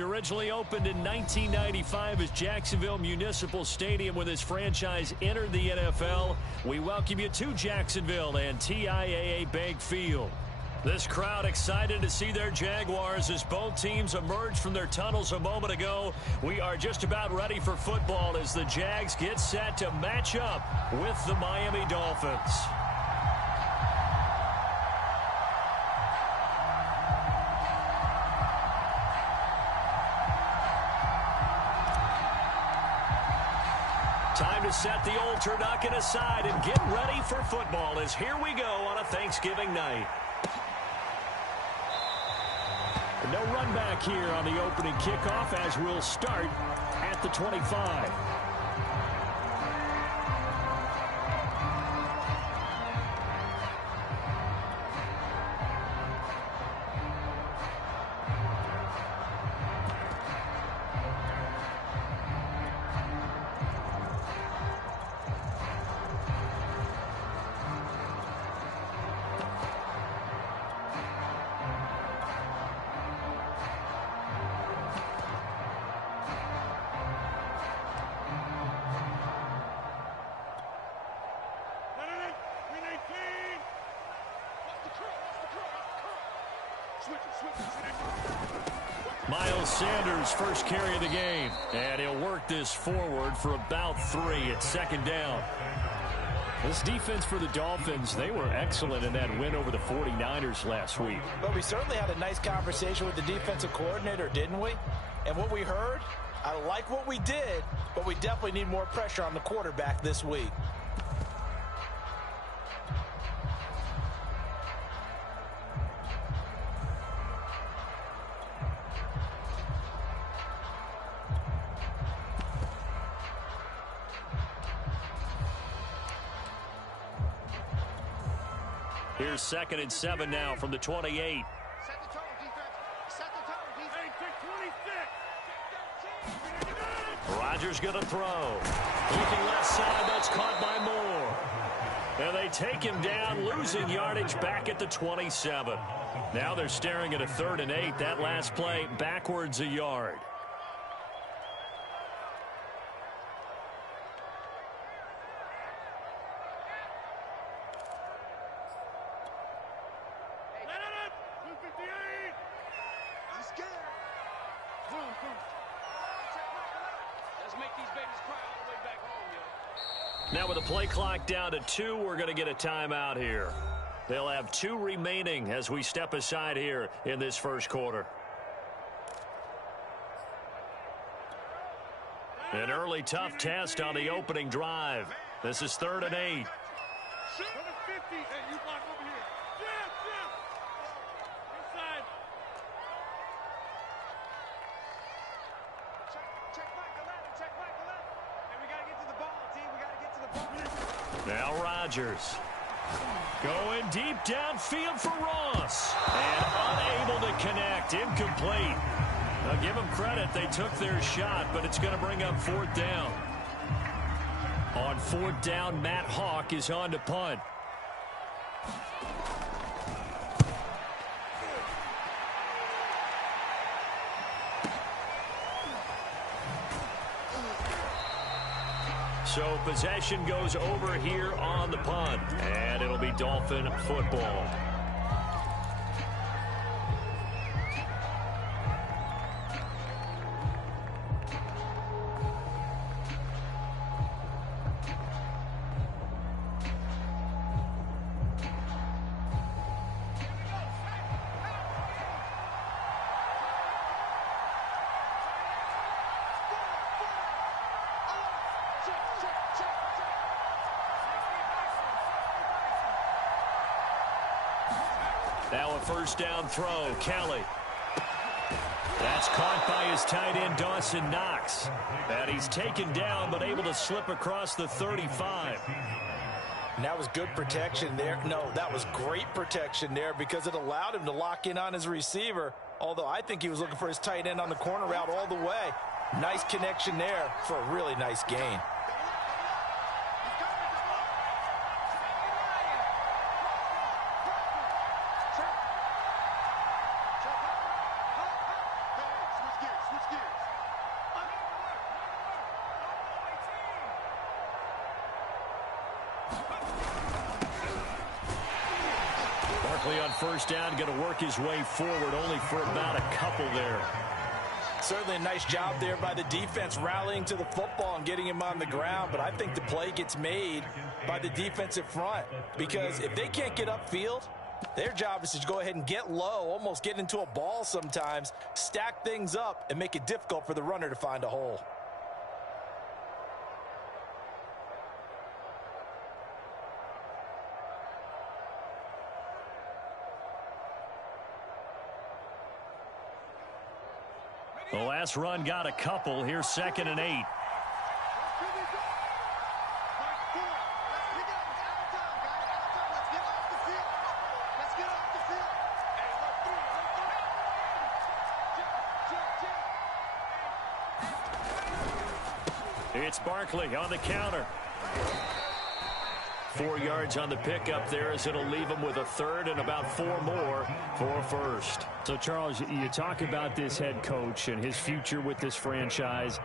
Originally opened in 1995 as Jacksonville Municipal Stadium when this franchise entered the NFL. We welcome you to Jacksonville and TIAA Bank Field. This crowd excited to see their Jaguars as both teams emerged from their tunnels a moment ago. We are just about ready for football as the Jags get set to match up with the Miami Dolphins. Time to set the old turducken aside and get ready for football as here we go on a Thanksgiving night. No run back here on the opening kickoff as we'll start at the 25. Miles Sanders, first carry of the game. And he'll work this forward for about 3 at second down. This defense for the Dolphins, they were excellent in that win over the 49ers last week. But we certainly had a nice conversation with the defensive coordinator, didn't we? And what we heard, I like what we did, but we definitely need more pressure on the quarterback this week. Here's 2nd and 7 now from the 28. Set the tone, defense. Set the tone, defense. Hey, 26. Rodgers going to throw. Looking left side, that's caught by Moore. And they take him down, losing yardage back at the 27. Now they're staring at a 3rd and 8. That last play backwards a yard. Now with the play clock down to 2, we're going to get a timeout here. They'll have 2 remaining as we step aside here in this first quarter. An early tough test on the opening drive. This is 3rd and 8. Now Rodgers going deep downfield for Ross. And unable to connect. Incomplete. Now give them credit. They took their shot, but it's going to bring up 4th down. On 4th down, Matt Hawk is on to punt. So possession goes over here on the punt, and it'll be Dolphin football. Now a first down throw, Kelly. That's caught by his tight end, Dawson Knox. And he's taken down, but able to slip across the 35. And that was good protection there. No, that was great protection there because it allowed him to lock in on his receiver. Although I think he was looking for his tight end on the corner route all the way. Nice connection there for a really nice gain. Barkley on first down, going to work his way forward, only for about a couple there. Certainly a nice job there by the defense, rallying to the football and getting him on the ground. But I think the play gets made by the defensive front, because if they can't get upfield, their job is to go ahead and get low, almost get into a ball sometimes, stack things up, and make it difficult for the runner to find a hole. The last run got a couple. Here's 2nd and 8. It's Barkley on the counter. 4 yards on the pickup there, as it'll leave him with a third and about 4 more for first. So, Charles, you talk about this head coach and his future with this franchise.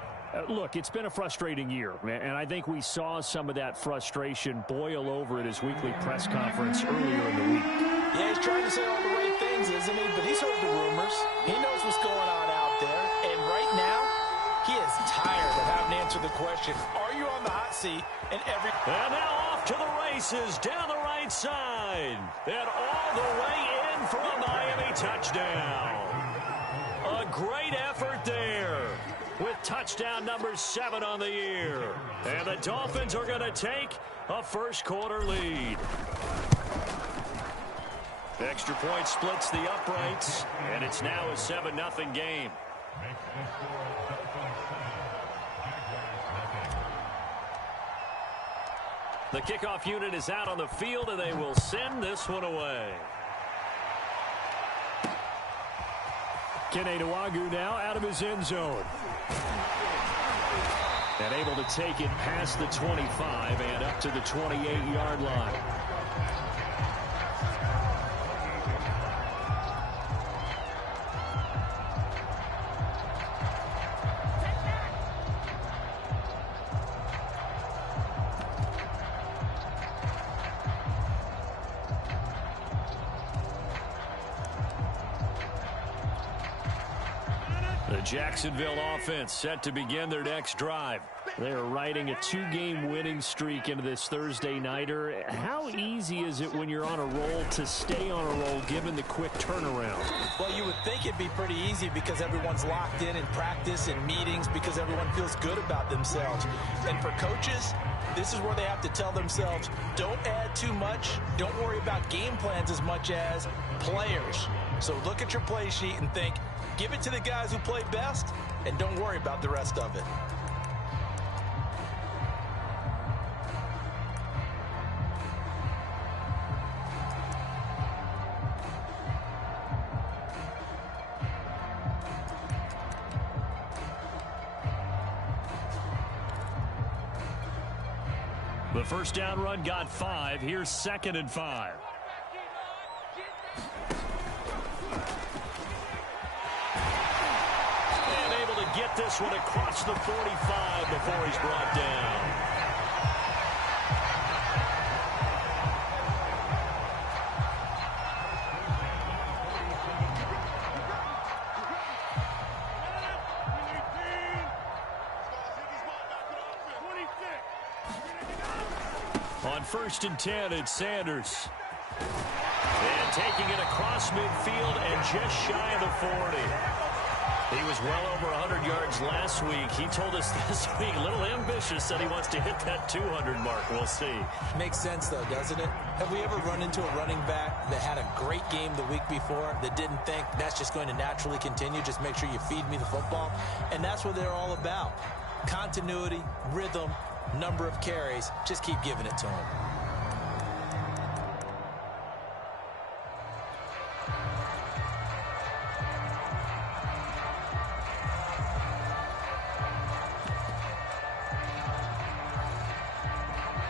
Look, it's been a frustrating year, and I think we saw some of that frustration boil over at his weekly press conference earlier in the week. Yeah, he's trying to say all the right things, isn't he? But he's heard the rumors. He knows what's going on out there. And right now, he is tired of having to answer the question, are you on the hot seat? And now off to the races down the right side. And all the way in for a Miami touchdown. A great effort there, with touchdown number 7 on the year. And the Dolphins are going to take a first-quarter lead. Extra point splits the uprights, and it's now a 7-0 game. The kickoff unit is out on the field, and they will send this one away. Kene Nwangwu now out of his end zone. And able to take it past the 25 and up to the 28-yard line. Jacksonville offense set to begin their next drive. They're riding a 2-game winning streak into this Thursday nighter. How easy is it when you're on a roll to stay on a roll given the quick turnaround? Well, you would think it'd be pretty easy because everyone's locked in practice and meetings, because everyone feels good about themselves. And for coaches, this is where they have to tell themselves, don't add too much. Don't worry about game plans as much as players. So look at your play sheet and think, give it to the guys who play best, and don't worry about the rest of it. The first down run got 5. Here's 2nd and 5. Get this one across the 45 before he's brought down. On 1st and 10, it's Sanders. And taking it across midfield and just shy of the 40. He was well over 100 yards last week. He told us this week, a little ambitious, said he wants to hit that 200 mark. We'll see. Makes sense, though, doesn't it? Have we ever run into a running back that had a great game the week before that didn't think that's just going to naturally continue? Just make sure you feed me the football. And that's what they're all about. Continuity, rhythm, number of carries. Just keep giving it to them.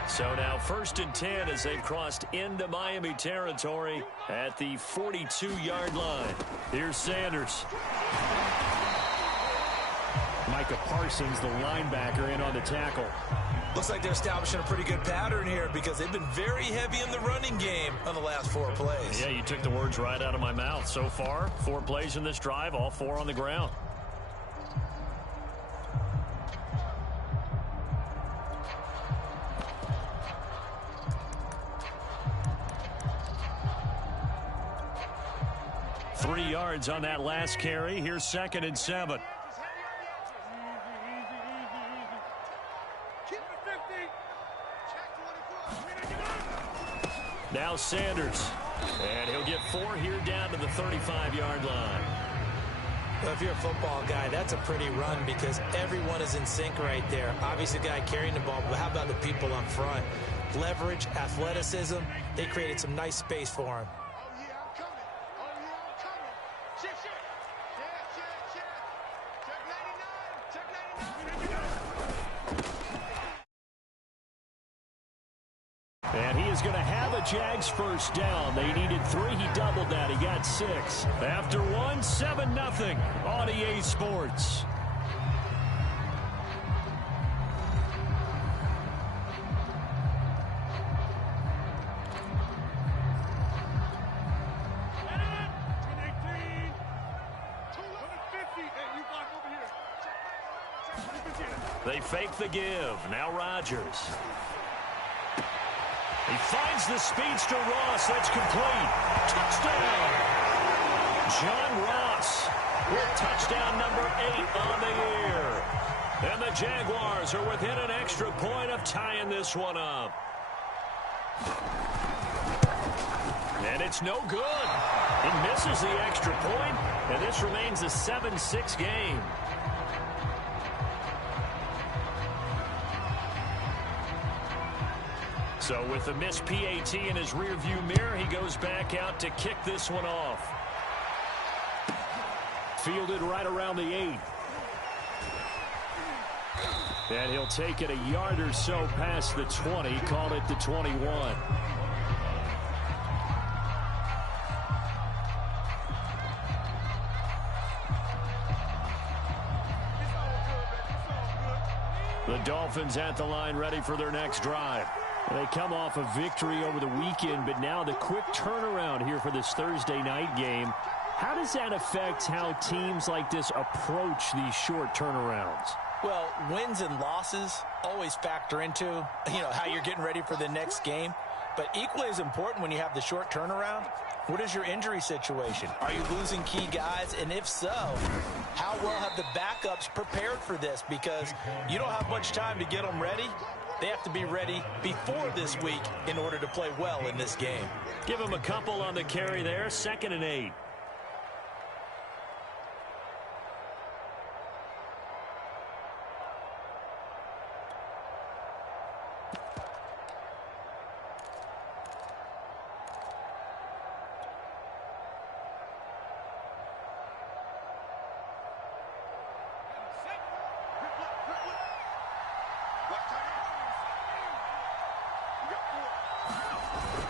So now 1st and 10 as they've crossed into Miami territory at the 42-yard line. Here's Sanders. Micah Parsons, the linebacker, in on the tackle. Looks like they're establishing a pretty good pattern here because they've been very heavy in the running game on the last 4 plays. Yeah, you took the words right out of my mouth. So far, 4 plays in this drive, all 4 on the ground. Three yards on that last carry. Here's 2nd and 7. Now Sanders. And he'll get 4 here down to the 35-yard line. Well, if you're a football guy, that's a pretty run because everyone is in sync right there. Obviously, the guy carrying the ball, but how about the people up front? Leverage, athleticism, they created some nice space for him. And he is going to have a Jags first down. They needed 3. He doubled that. He got 6. After 1, 7-0 on EA Sports. They fake the give. Now Rodgers. He finds the speedster Ross. That's complete. Touchdown. John Ross with touchdown number 8 on the year. And the Jaguars are within an extra point of tying this one up. And it's no good. It misses the extra point, and this remains a 7-6 game. So with the missed PAT in his rearview mirror, he goes back out to kick this one off. Fielded right around the 8. And he'll take it a yard or so past the 20, call it the 21. The Dolphins at the line ready for their next drive. They come off a victory over the weekend, but now the quick turnaround here for this Thursday night game. How does that affect how teams like this approach these short turnarounds? Well, wins and losses always factor into, how you're getting ready for the next game. But equally as important when you have the short turnaround, what is your injury situation? Are you losing key guys? And if so, how well have the backups prepared for this? Because you don't have much time to get them ready. They have to be ready before this week in order to play well in this game. Give them a couple on the carry there, 2nd and 8.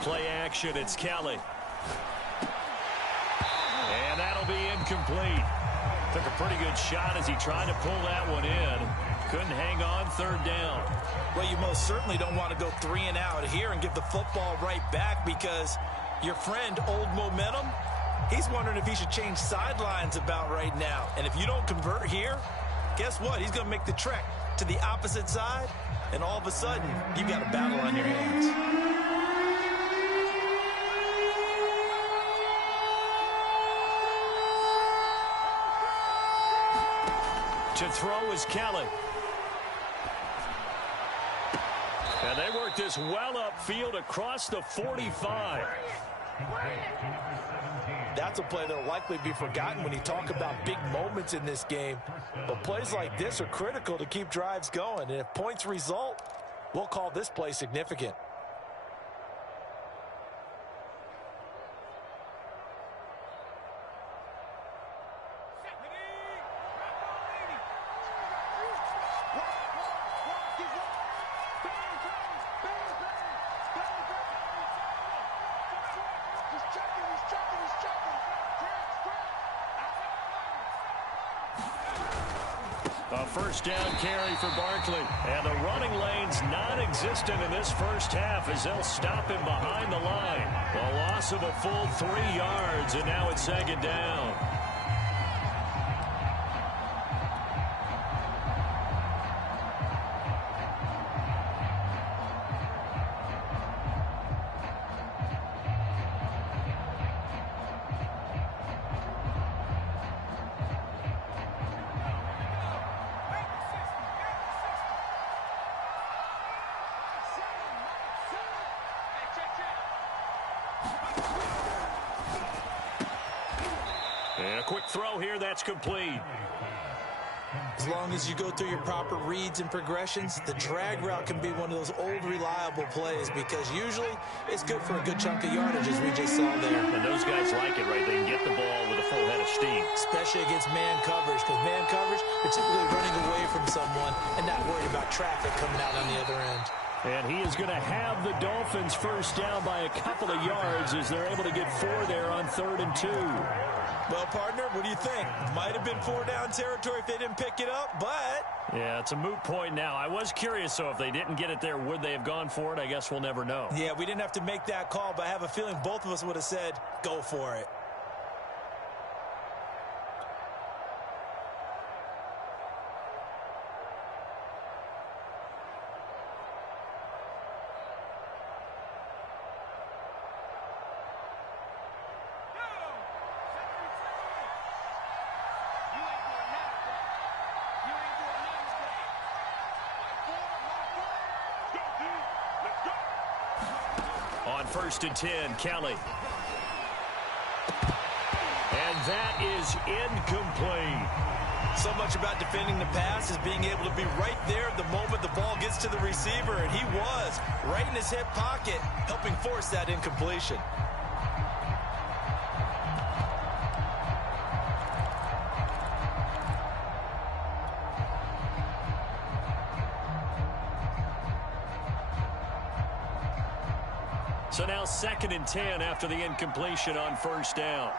Play action, it's Kelly. And that'll be incomplete. Took a pretty good shot as he tried to pull that one in. Couldn't hang on, 3rd down. Well, you most certainly don't want to go 3 and out here and give the football right back because your friend, Old Momentum, he's wondering if he should change sidelines about right now. And if you don't convert here, guess what? He's going to make the trek to the opposite side, and all of a sudden, you've got a battle on your hands. To throw is Kelly. And they work this well upfield across the 45. That's a play that will likely be forgotten when you talk about big moments in this game. But plays like this are critical to keep drives going. And if points result, we'll call this play significant. A first down carry for Barkley. And the running lane's non-existent in this first half as they'll stop him behind the line. The loss of a full 3 yards, and now it's second down. And a quick throw here, that's complete. As long as you go through your proper reads and progressions, the drag route can be one of those old reliable plays because usually it's good for a good chunk of yardage, as we just saw there. And those guys like it, right? They can get the ball with a full head of steam. Especially against man coverage, because man coverage, they're typically running away from someone and not worried about traffic coming out on the other end. And he is going to have the Dolphins first down by a couple of yards as they're able to get 4 there on 3rd and 2. Well, partner, what do you think? Might have been 4-down territory if they didn't pick it up, but... Yeah, it's a moot point now. I was curious, so if they didn't get it there, would they have gone for it? I guess we'll never know. Yeah, we didn't have to make that call, but I have a feeling both of us would have said, go for it. On 1st and 10, Kelly. And that is incomplete. So much about defending the pass is being able to be right there the moment the ball gets to the receiver, and he was right in his hip pocket, helping force that incompletion. So now 2nd and 10 after the incompletion on 1st down.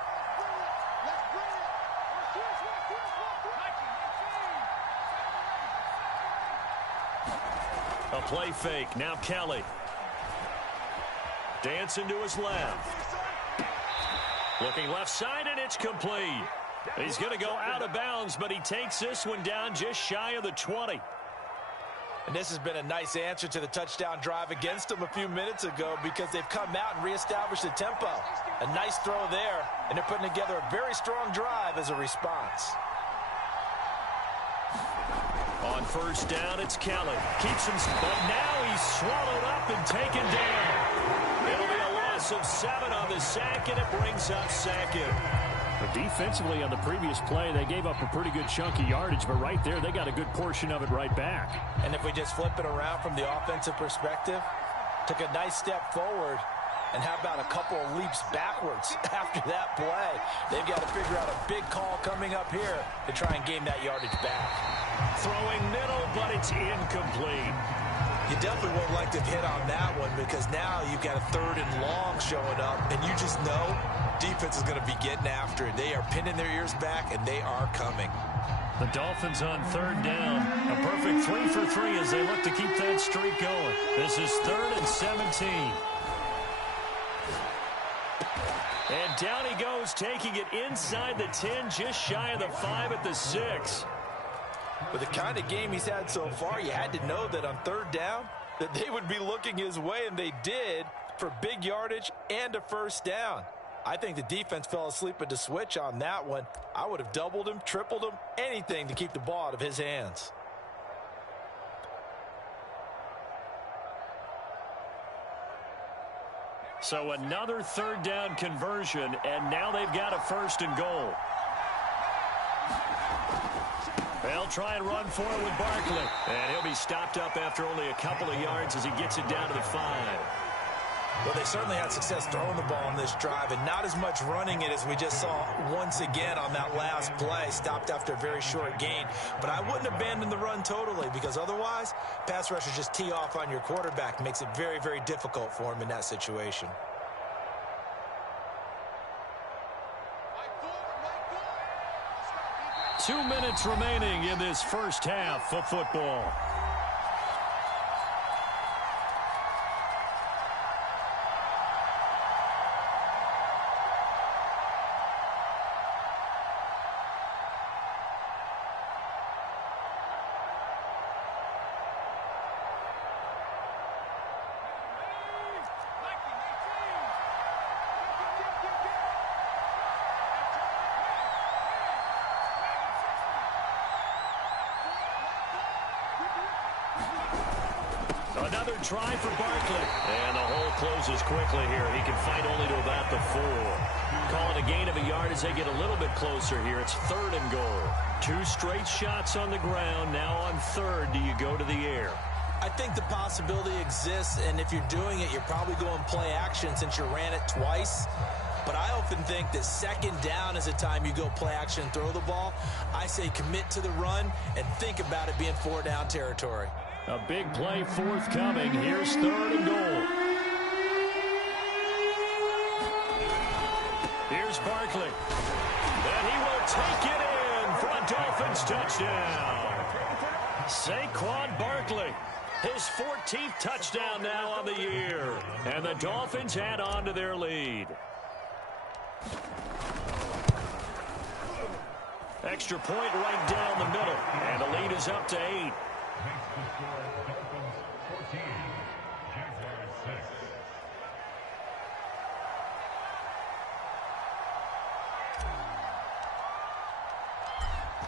A play fake. Now Kelly. Dancing to his left. Looking left side, and it's complete. He's going to go out of bounds, but he takes this one down just shy of the 20. And this has been a nice answer to the touchdown drive against them a few minutes ago because they've come out and reestablished the tempo. A nice throw there, and they're putting together a very strong drive as a response. On 1st down, it's Kelly. Keeps him, but now he's swallowed up and taken down. It'll be a loss of 7 on the sack, and it brings up 2nd. But defensively on the previous play, they gave up a pretty good chunk of yardage, but right there, they got a good portion of it right back. And if we just flip it around from the offensive perspective, took a nice step forward, and how about a couple of leaps backwards after that play? They've got to figure out a big call coming up here to try and gain that yardage back. Throwing middle, but it's incomplete. You definitely won't like to hit on that one because now you've got a 3rd and long showing up, and you just know defense is going to be getting after it. They are pinning their ears back, and they are coming. The Dolphins on 3rd down. A perfect 3 for 3 as they look to keep that streak going. This is 3rd and 17. And down he goes, taking it inside the 10, just shy of the 5 at the 6. With the kind of game he's had so far, you had to know that on 3rd down that they would be looking his way, and they did for big yardage and a 1st down. I think the defense fell asleep at the switch on that one. I would have doubled him, tripled him, anything to keep the ball out of his hands. So another 3rd down conversion, and now they've got a 1st and goal. They'll try and run for it with Barkley. And he'll be stopped up after only a couple of yards as he gets it down to the 5. Well, they certainly had success throwing the ball on this drive, and not as much running it as we just saw once again on that last play. Stopped after a very short gain. But I wouldn't abandon the run totally because otherwise, pass rushers just tee off on your quarterback. Makes it very, very difficult for him in that situation. 2 minutes remaining in this first half of football. Another try for Barkley. And the hole closes quickly here. He can fight only to about the 4. Call it a gain of a yard as they get a little bit closer here. It's 3rd and goal. 2 straight shots on the ground. Now on 3rd, do you go to the air? I think the possibility exists, and if you're doing it, you're probably going play action since you ran it twice. But I often think that 2nd down is a time you go play action and throw the ball. I say commit to the run and think about it being 4-down territory. A big play forthcoming. Here's 3rd and goal. Here's Barkley. And he will take it in for a Dolphins touchdown. Saquon Barkley. His 14th touchdown now on the year. And the Dolphins add on to their lead. Extra point right down the middle. And the lead is up to 8.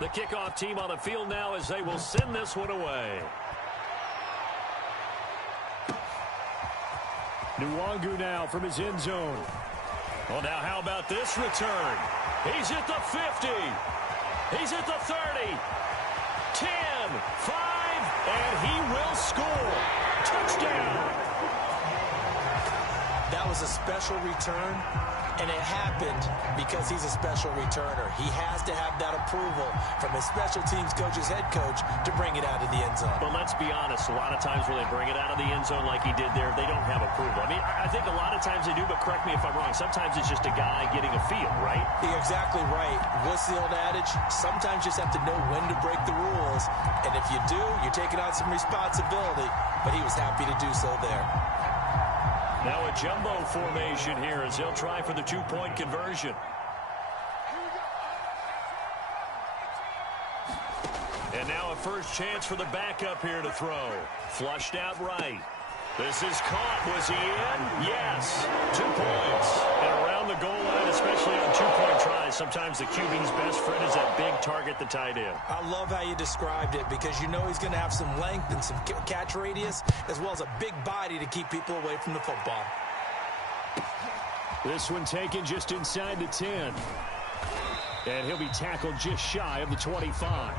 The kickoff team on the field now as they will send this one away. Nwangu now from his end zone. Well, now how about this return? He's at the 50. He's at the 30. 10, 5, and he will score. Touchdown. That was a special return, and it happened because he's a special returner. He has to have that approval from his special teams coach's head coach to bring it out of the end zone. But let's be honest, a lot of times when they bring it out of the end zone like he did there, they don't have approval. I mean, I think a lot of times they do, but correct me if I'm wrong. Sometimes it's just a guy getting a feel, right? You're exactly right. What's the old adage? Sometimes you just have to know when to break the rules, and if you do, you're taking on some responsibility, but he was happy to do so there. Now a jumbo formation here as he'll try for the 2-point conversion. And now a first chance for the backup here to throw. Flushed out right. This is caught. Was he in? Yes. 2 points. And around the goal line, especially on 2-point tries, sometimes the QB's best friend is that big target, the tight end. I love how you described it because you know he's going to have some length and some catch radius as well as a big body to keep people away from the football. This one taken just inside the 10. And he'll be tackled just shy of the 25.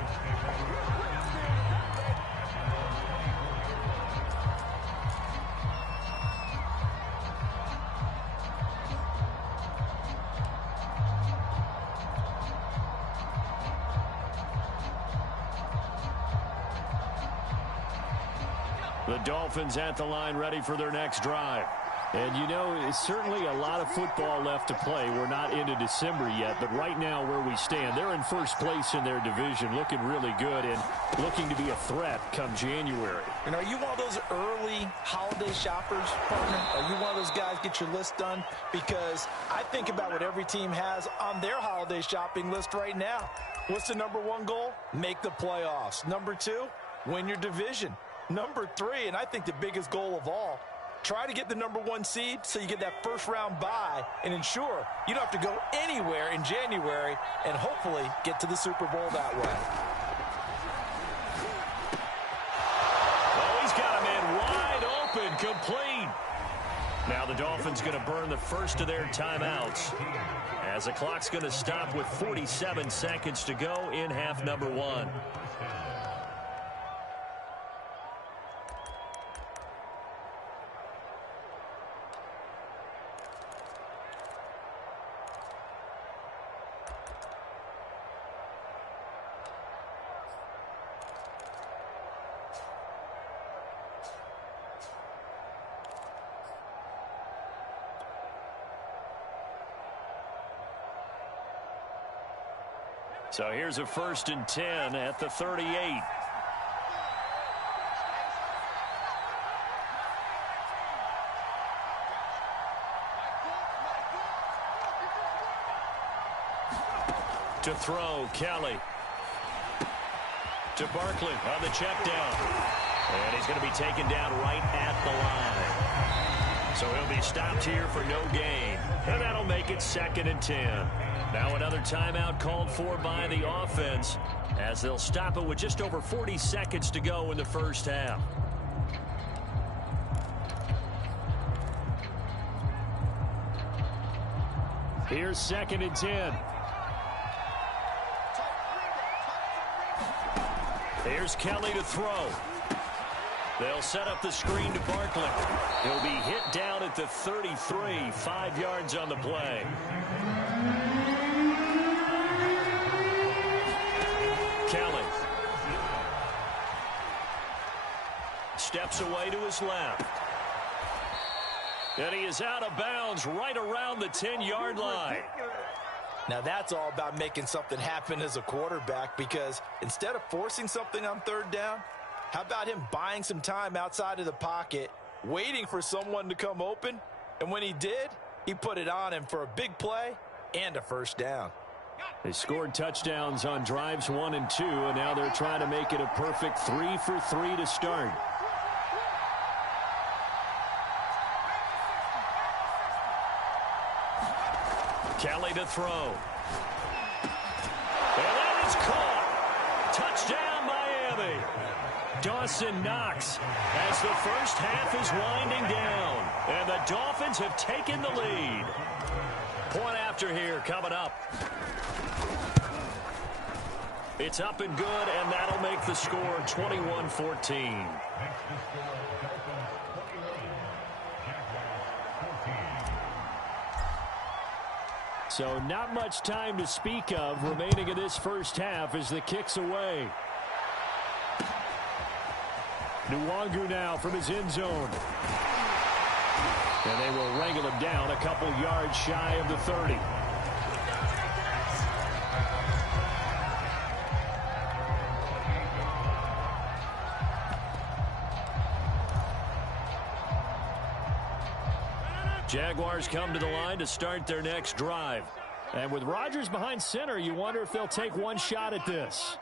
The Dolphins at the line ready for their next drive. And, you know, it's certainly a lot of football left to play. We're not into December yet, but right now where we stand, they're in first place in their division, looking really good and looking to be a threat come January. And are you one of those early holiday shoppers, partner? Are you one of those guys get your list done? Because I think about what every team has on their holiday shopping list right now. What's the #1 goal? Make the playoffs. #2, win your division. #3, and I think the biggest goal of all, try to get the #1 seed so you get that first-round bye and ensure you don't have to go anywhere in January and hopefully get to the Super Bowl that way. Oh, he's got a man wide open, complete. Now the Dolphins going to burn the first of their timeouts as the clock's going to stop with 47 seconds to go in half #1. So here's a 1st and 10 at the 38. To throw, Kelly. To Barkley on the check down. And he's going to be taken down right at the line. So he'll be stopped here for no gain. And that'll make it 2nd and 10. Now another timeout called for by the offense as they'll stop it with just over 40 seconds to go in the first half. Here's 2nd and 10. Here's Kelly to throw. They'll set up the screen to Barkley. He'll be hit down at the 33, 5 yards on the play. Kelly. Steps away to his left. And he is out of bounds right around the 10-yard line. Now that's all about making something happen as a quarterback, because instead of forcing something on 3rd down, how about him buying some time outside of the pocket, waiting for someone to come open, and when he did, he put it on him for a big play and a 1st down. They scored touchdowns on drives 1 and 2, and now they're trying to make it a perfect 3 for 3 to start. Kelly to throw. And that is caught. Touchdown, Miami. Dawson Knox as the first half is winding down. And the Dolphins have taken the lead. Point after here coming up. It's up and good, and that'll make the score 21-14. So not much time to speak of remaining in this first half as the kick's away. Nwangu now from his end zone. And they will wrangle him down a couple yards shy of the 30. Jaguars come to the line to start their next drive. And with Rodgers behind center, you wonder if they'll take one shot at this.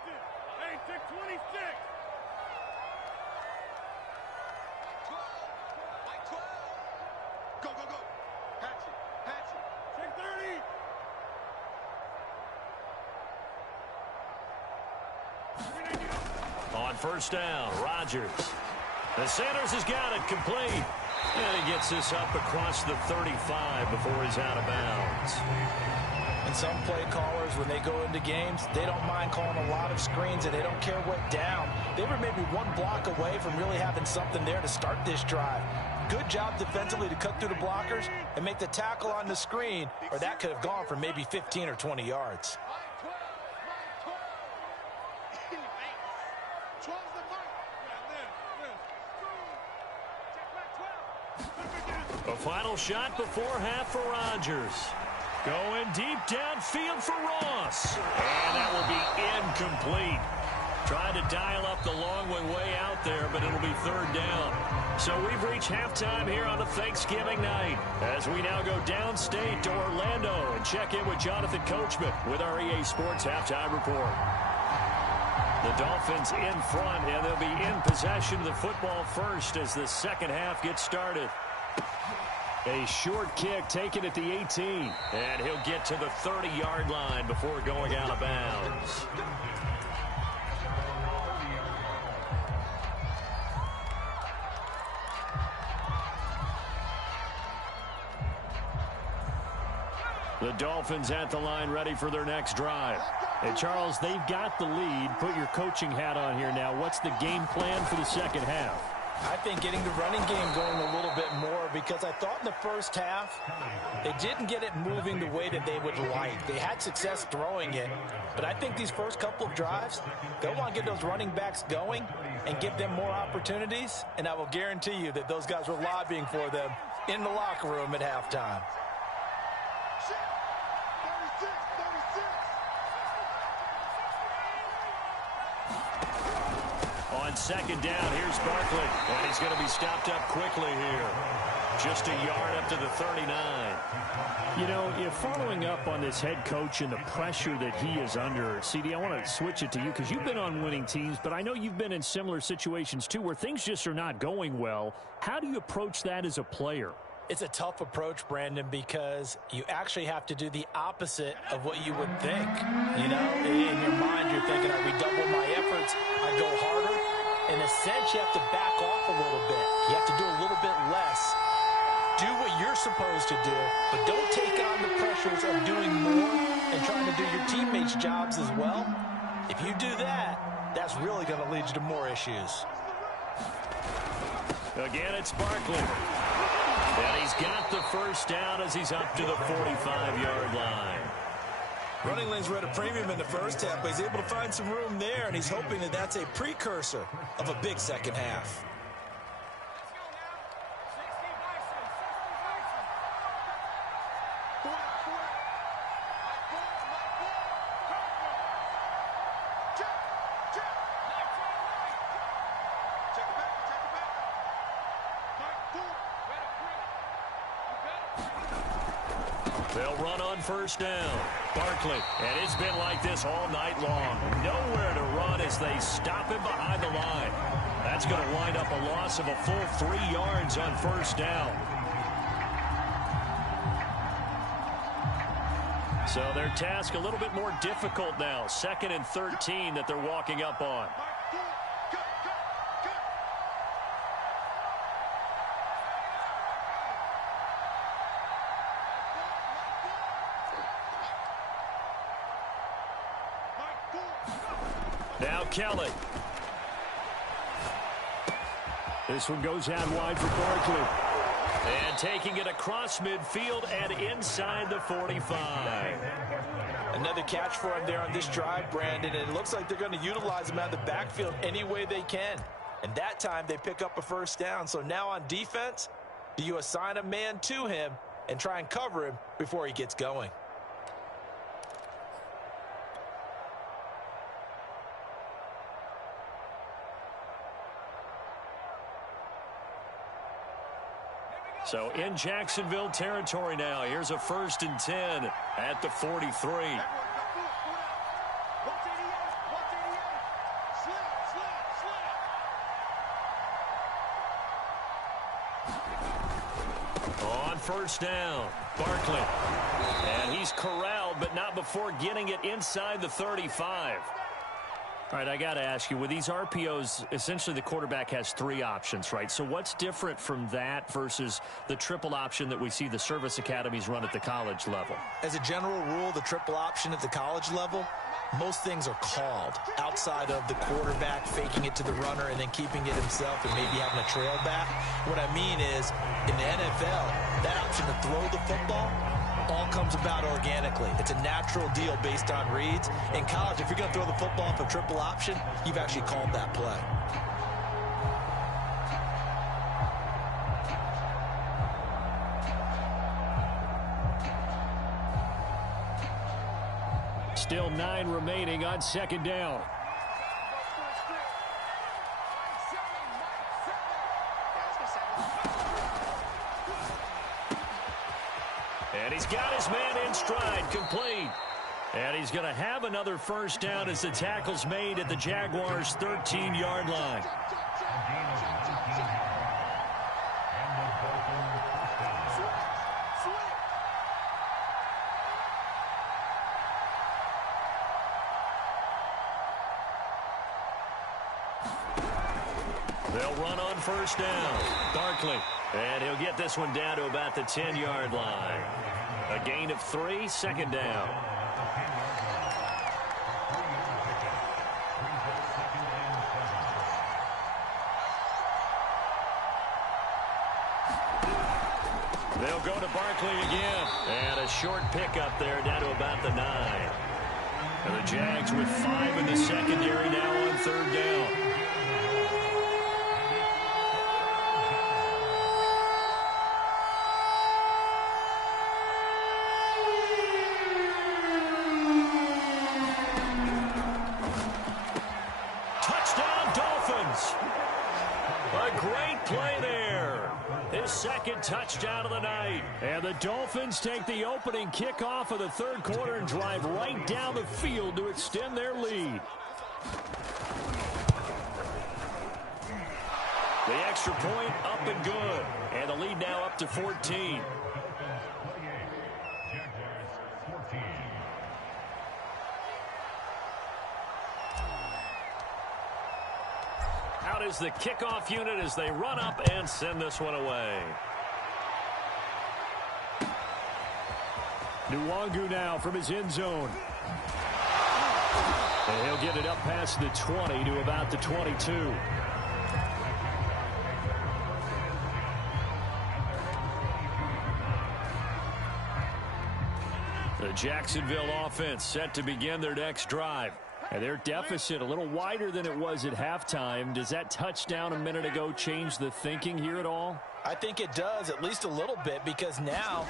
Go, go, go. Patch it, patch it. Take 30. On 1st down, Rodgers. The Sanders has got it complete. And he gets this up across the 35 before he's out of bounds. And some play callers, when they go into games, they don't mind calling a lot of screens, and they don't care what down. They were maybe one block away from really having something there to start this drive. Good job defensively to cut through the blockers and make the tackle on the screen, or that could have gone for maybe 15 or 20 yards. A final shot before half for Rodgers. Going deep downfield for Ross. And that will be incomplete. Trying to dial up the long one way out there, but it'll be 3rd down. So we've reached halftime here on a Thanksgiving night as we now go downstate to Orlando and check in with Jonathan Coachman with our EA Sports Halftime Report. The Dolphins in front, and they'll be in possession of the football first as the second half gets started. A short kick taken at the 18. And he'll get to the 30-yard line before going out of bounds. The Dolphins at the line ready for their next drive. And Charles, they've got the lead. Put your coaching hat on here now. What's the game plan for the second half? I think getting the running game going a little bit more, because I thought in the first half they didn't get it moving the way that they would like. They had success throwing it, but I think these first couple of drives, they'll want to get those running backs going and give them more opportunities, and I will guarantee you that those guys were lobbying for them in the locker room at halftime. On second down, here's Barkley. And he's going to be stopped up quickly here. Just a yard up to the 39. You know, if following up on this head coach and the pressure that he is under, CD, I want to switch it to you because you've been on winning teams, but I know you've been in similar situations too where things just are not going well. How do you approach that as a player? It's a tough approach, Brandon, because you actually have to do the opposite of what you would think. You know, in your mind, you're thinking, I redouble my efforts, I go harder. In a sense, you have to back off a little bit. You have to do a little bit less. Do what you're supposed to do, but don't take on the pressures of doing more and trying to do your teammates' jobs as well. If you do that, that's really going to lead you to more issues. Again, it's Barkley. And he's got the first down as he's up to the 45-yard line. Running lanes were at a premium in the first half, but he's able to find some room there, and he's hoping that that's a precursor of a big second half. They'll run on first down. Barkley, and it's been like this all night long. Nowhere to run as they stop him behind the line. That's going to wind up a loss of a full 3 yards on first down. So their task a little bit more difficult now. 2nd and 13 that they're walking up on. Now Kelly. This one goes out wide for Barkley. And taking it across midfield and inside the 45. Another catch for him there on this drive, Brandon, and it looks like they're going to utilize him out of the backfield any way they can. And that time they pick up a first down. So now on defense, do you assign a man to him and try and cover him before he gets going? So in Jacksonville territory now. Here's a 1st and 10 at the 43. On first down, Barkley. And he's corralled, but not before getting it inside the 35. All right, I got to ask you, with these RPOs, essentially the quarterback has 3 options, right? So what's different from that versus the triple option that we see the service academies run at the college level? As a general rule, the triple option at the college level, most things are called outside of the quarterback faking it to the runner and then keeping it himself and maybe having a trail back. What I mean is, in the NFL, that option to throw the football all comes about organically. It's a natural deal based on reads. In college, if you're going to throw the football for triple option, you've actually called that play. Still 9 remaining on 2nd down. And he's got his man in stride, complete. And he's going to have another first down as the tackle's made at the Jaguars' 13-yard line. They'll run on first down. Barkley. And he'll get this one down to about the 10-yard line. A gain of 3, 2nd down. They'll go to Barkley again. And a short pickup there down to about the 9. And the Jags with 5 in the secondary now on 3rd down. Great play there. His second touchdown of the night. And the Dolphins take the opening kickoff of the third quarter and drive right down the field to extend their lead. The extra point up and good. And the lead now up to 14. Out is the kickoff unit as they run up and send this one away. Nwangu now from his end zone. And he'll get it up past the 20 to about the 22. The Jacksonville offense set to begin their next drive. And their deficit a little wider than it was at halftime. Does that touchdown a minute ago change the thinking here at all? I think it does, at least a little bit, because now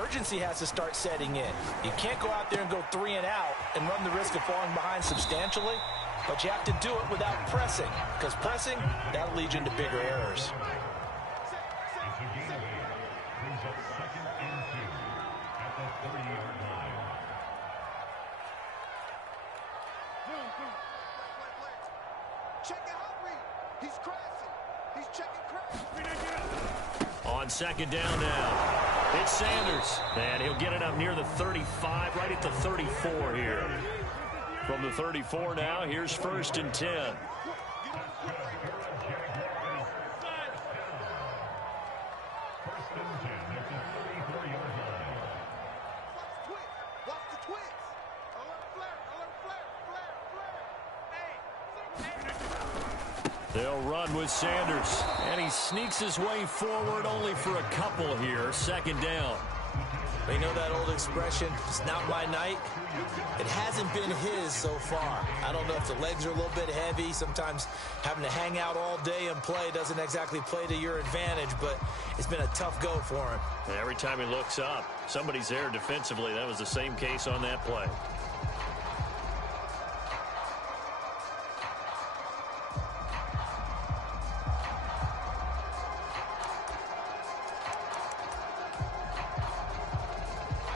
urgency has to start setting in. You can't go out there and go 3 and out and run the risk of falling behind substantially, but you have to do it without pressing, because pressing, that'll lead you into bigger errors. On second down now, it's Sanders, and he'll get it up near the 35, right at the 34 here. From the 34 now, here's 1st and 10. They'll run with Sanders, and he sneaks his way forward only for a couple here. Second down. You know that old expression, it's not my night? It hasn't been his so far. I don't know if the legs are a little bit heavy. Sometimes having to hang out all day and play doesn't exactly play to your advantage, but it's been a tough go for him. And every time he looks up, somebody's there defensively. That was the same case on that play.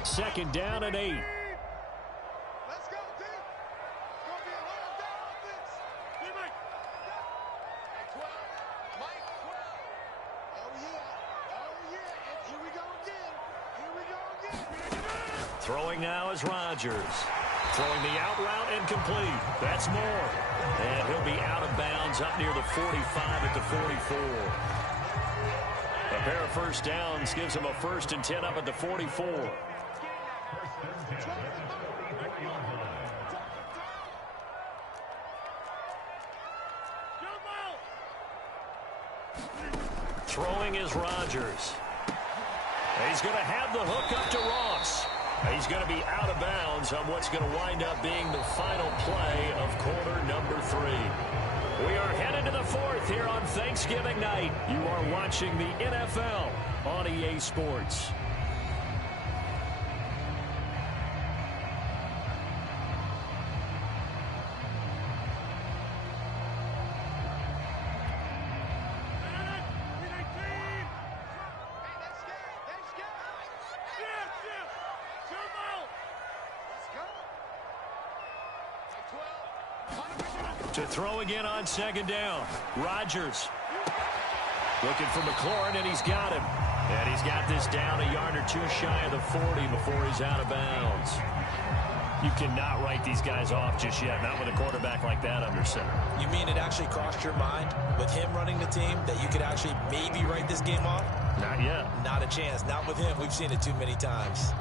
Second down and 8. Let's go, team. Gonna be a lot of down on this. Hey, Mike. Mike 12. Mike 12. Oh, yeah. Oh, yeah. And here we go again. Here we go again. Throwing now is Rodgers. Throwing the out route incomplete. That's Moore. And he'll be out of bounds up near the 45 at the 44. A pair of first downs gives him a 1st and 10 up at the 44. Throwing is Rodgers. He's going to have the hook up to Ross. He's going to be out of bounds on what's going to wind up being the final play of quarter number 3. We are headed to the 4th here on Thanksgiving night. You are watching the NFL on EA Sports. To throw again on second down. Rodgers looking for McLaurin, and he's got him. And he's got this down a yard or 2 shy of the 40 before he's out of bounds. You cannot write these guys off just yet, not with a quarterback like that under center. You mean it actually crossed your mind with him running the team that you could actually maybe write this game off? Not yet. Not a chance. Not with him. We've seen it too many times.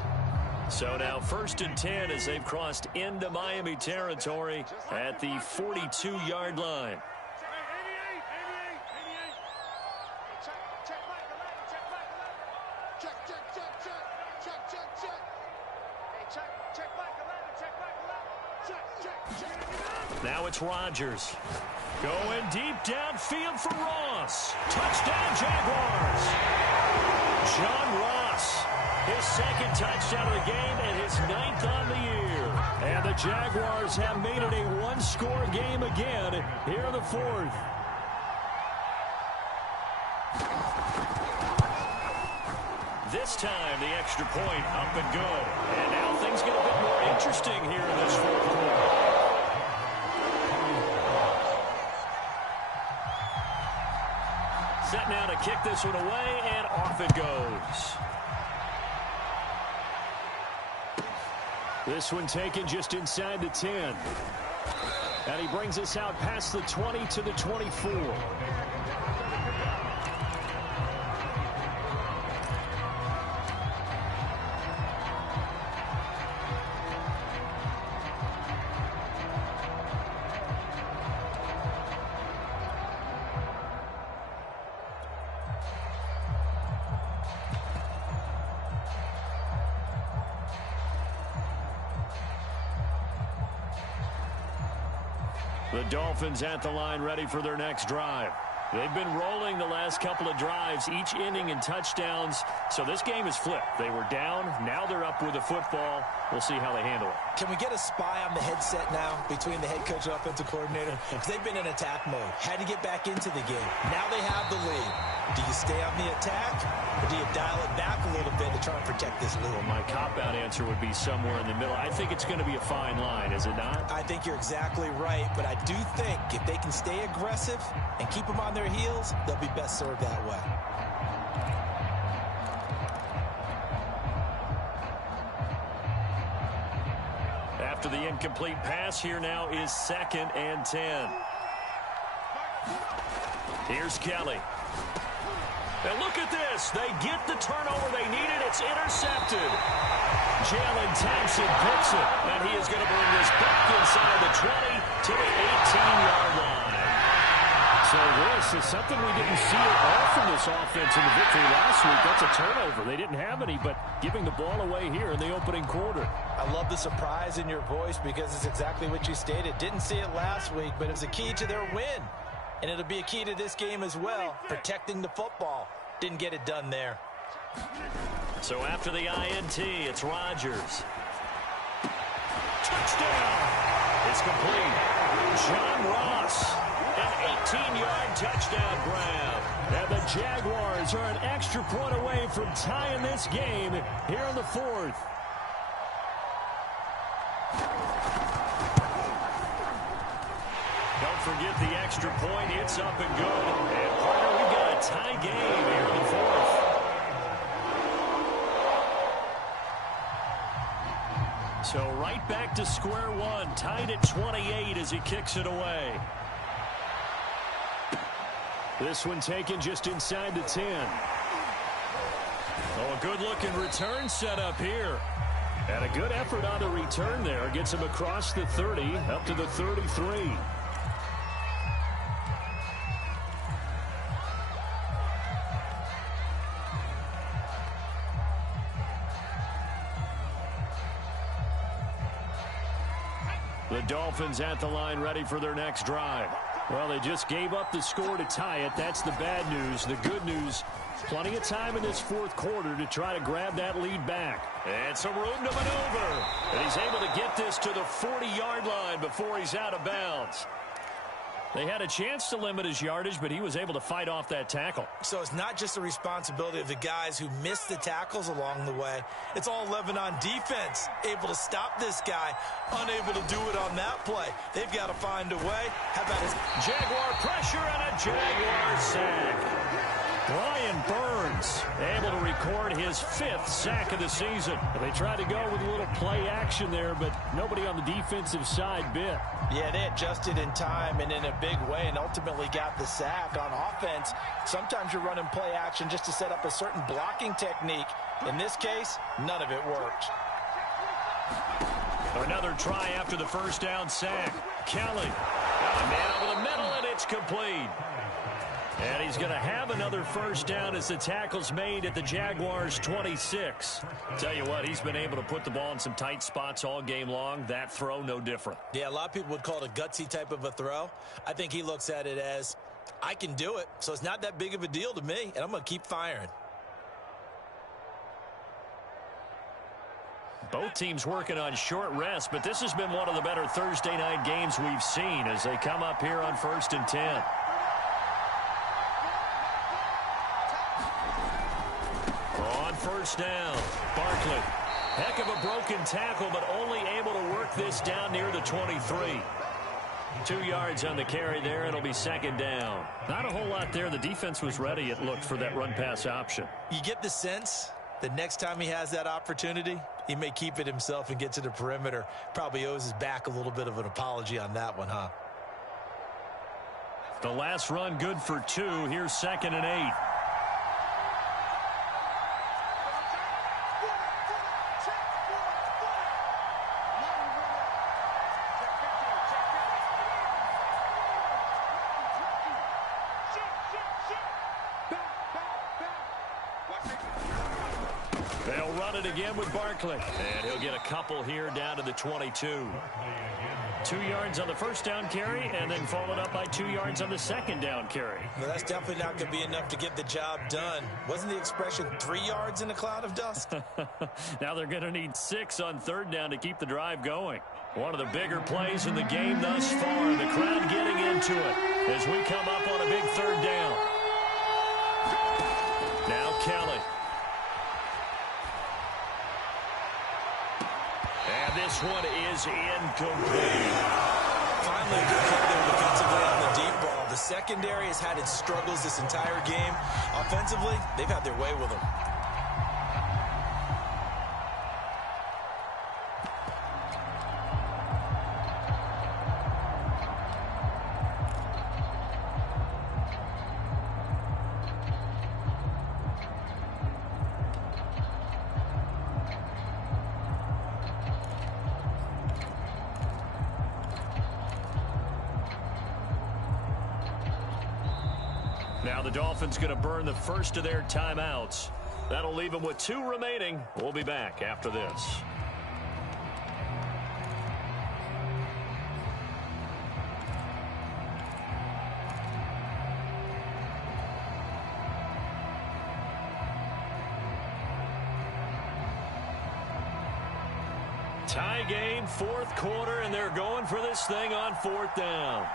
So now 1st and 10 as they've crossed into Miami territory at the 42-yard line. Now it's Rodgers. Going deep downfield for Ross. Touchdown, Jaguars. John Ross. His 2nd touchdown of the game and his 9th on the year. And the Jaguars have made it a 1-score game again here in the 4th. This time, the extra point up and good. And now things get a bit more interesting here in this fourth quarter. Set now to kick this one away, and off it goes. This one taken just inside the 10. And he brings us out past the 20 to the 24. The Dolphins at the line ready for their next drive. They've been rolling the last couple of drives, each ending in touchdowns. So this game is flipped. They were down. Now they're up with the football. We'll see how they handle it. Can we get a spy on the headset now between the head coach and offensive coordinator? Because they've been in attack mode. Had to get back into the game. Now they have the lead. Do you stay on the attack, or do you dial it back a little bit to try and protect this lead? Well, my cop-out answer would be somewhere in the middle. I think it's going to be a fine line, is it not? I think you're exactly right, but I do think if they can stay aggressive and keep them on their heels, they'll be best served that way. After the incomplete pass, here now is 2nd and 10. Here's Kelly. And look at this. They get the turnover they needed. It's intercepted. Jalen Thompson picks it. And he is going to bring this back inside the 20 to the 18-yard line. So this is something we didn't see at all from this offense in the victory last week. That's a turnover. They didn't have any, but giving the ball away here in the opening quarter. I love the surprise in your voice because it's exactly what you stated. Didn't see it last week, but it was a key to their win. And it'll be a key to this game as well, protecting the football. Didn't get it done there. So after the INT, it's Rodgers. Touchdown! It's complete. John Ross, an 18-yard touchdown grab. And the Jaguars are an extra point away from tying this game here in the fourth. Don't forget the extra point. It's up and good. And partner, we've got a tie game here in the fourth. So right back to square one. Tied at 28 as he kicks it away. This one taken just inside the 10. Oh, a good-looking return set up here. And a good effort on the return there. Gets him across the 30 up to the 33. The Dolphins at the line ready for their next drive. Well, they just gave up the score to tie it. That's the bad news. The good news, plenty of time in this fourth quarter to try to grab that lead back. And some room to maneuver. And he's able to get this to the 40-yard line before he's out of bounds. They had a chance to limit his yardage, but he was able to fight off that tackle. So it's not just the responsibility of the guys who missed the tackles along the way. It's all 11 on defense, able to stop this guy, unable to do it on that play. They've got to find a way. How about his Jaguar pressure and a Jaguar sack? Brian Burns able to record his 5th sack of the season. They tried to go with a little play action there, but nobody on the defensive side bit. Yeah, they adjusted in time and in a big way and ultimately got the sack. On offense, sometimes you're running play action just to set up a certain blocking technique. In this case, none of it worked. Another try after the first down sack. Kelly, got a man over the middle, and it's complete. And he's going to have another first down as the tackle's made at the Jaguars' 26. Tell you what, he's been able to put the ball in some tight spots all game long. That throw, no different. Yeah, a lot of people would call it a gutsy type of a throw. I think he looks at it as, I can do it, so it's not that big of a deal to me, and I'm going to keep firing. Both teams working on short rest, but this has been one of the better Thursday night games we've seen as they come up here on 1st and 10. first down. Barkley. Heck of a broken tackle, but only able to work this down near the 23. 2 yards on the carry there. It'll be second down. Not a whole lot there. The defense was ready, it looked, for that run-pass option. You get the sense that next time he has that opportunity, he may keep it himself and get to the perimeter. Probably owes his back a little bit of an apology on that one, huh? The last run good for 2. Here's 2nd and 8. They'll run it again with Barkley. And he'll get a couple here down to the 22. 2 yards on the first down carry, and then followed up by 2 yards on the second down carry. Well, that's definitely not going to be enough to get the job done. Wasn't the expression 3 yards in a cloud of dust? Now they're going to need 6 on third down to keep the drive going. One of the bigger plays in the game thus far. The crowd getting into it as we come up on a big third down. Now Kelly. And this one is incomplete. Finally, a good play there defensively on the deep ball. The secondary has had its struggles this entire game. Offensively, they've had their way with them. Now the Dolphins going to burn the first of their timeouts. That'll leave them with 2 remaining. We'll be back after this. Tie game, 4th quarter, and they're going for this thing on 4th down.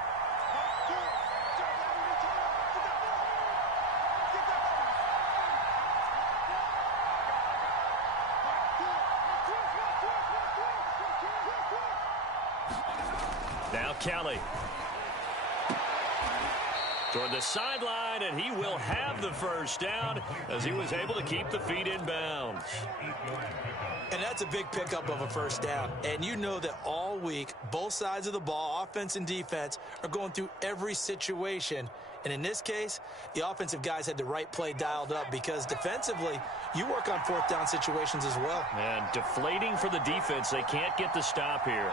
Now Kelly. Toward the sideline, and he will have the first down as he was able to keep the feet in bounds. And that's a big pickup of a first down. And you know that all week, both sides of the ball, offense and defense, are going through every situation. And in this case, the offensive guys had the right play dialed up because defensively, you work on 4th down situations as well. And deflating for the defense. They can't get the stop here.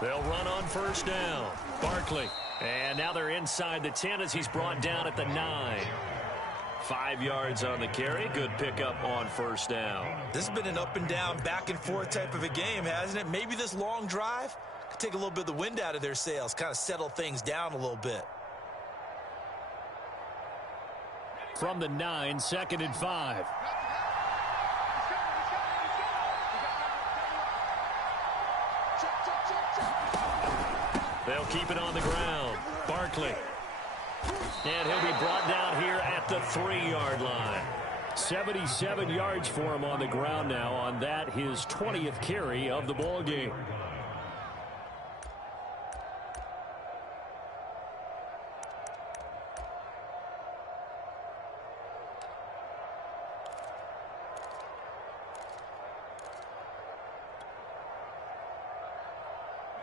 They'll run on first down. Barkley. And now they're inside the 10 as he's brought down at the 9. 5 yards on the carry. Good pickup on first down. This has been an up and down, back and forth type of a game, hasn't it? Maybe this long drive could take a little bit of the wind out of their sails, kind of settle things down a little bit. From the 9, 2nd and 5. They'll keep it on the ground. Barkley. And he'll be brought down here at the 3-yard line. 77 yards for him on the ground now on that, his 20th carry of the ball game.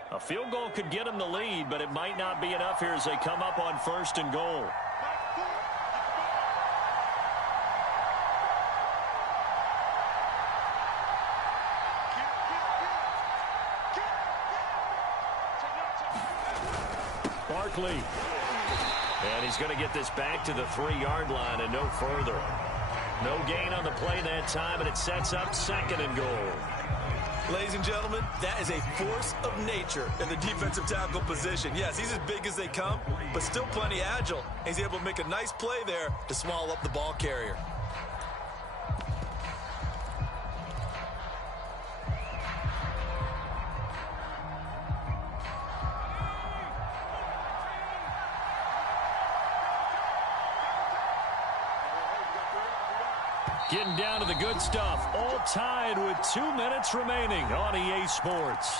A field goal could get him the lead, but it might not be enough here as they come up on 1st and goal. Barkley. And he's going to get this back to the 3-yard line and no further. No gain on the play that time, and it sets up 2nd and goal. Ladies and gentlemen, that is a force of nature in the defensive tackle position. Yes, he's as big as they come, but still plenty agile. He's able to make a nice play there to swallow up the ball carrier. Getting down to the good stuff. All tied with 2 minutes remaining on EA Sports.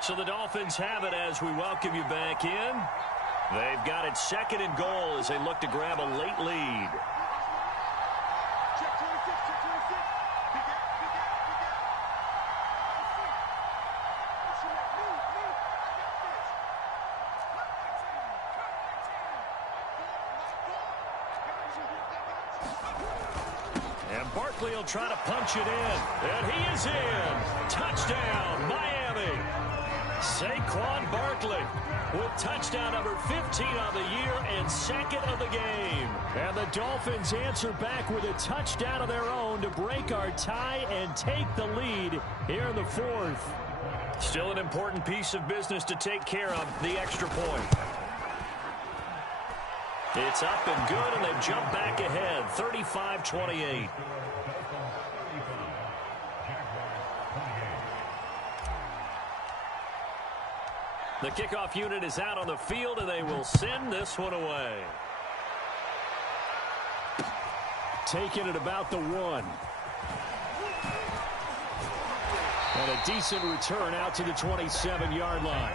So the Dolphins have it as we welcome you back in. They've got it 2nd and goal as they look to grab a late lead. And Barkley will try to punch it in. And he is in. Touchdown, Miami. Saquon Barkley with touchdown number 15 on the year and 2nd of the game. And the Dolphins answer back with a touchdown of their own to break our tie and take the lead here in the 4th. Still an important piece of business to take care of, the extra point. It's up and good, and they've jumped back ahead, 35-28. The kickoff unit is out on the field, and they will send this one away. Taking it about the 1. And a decent return out to the 27-yard line.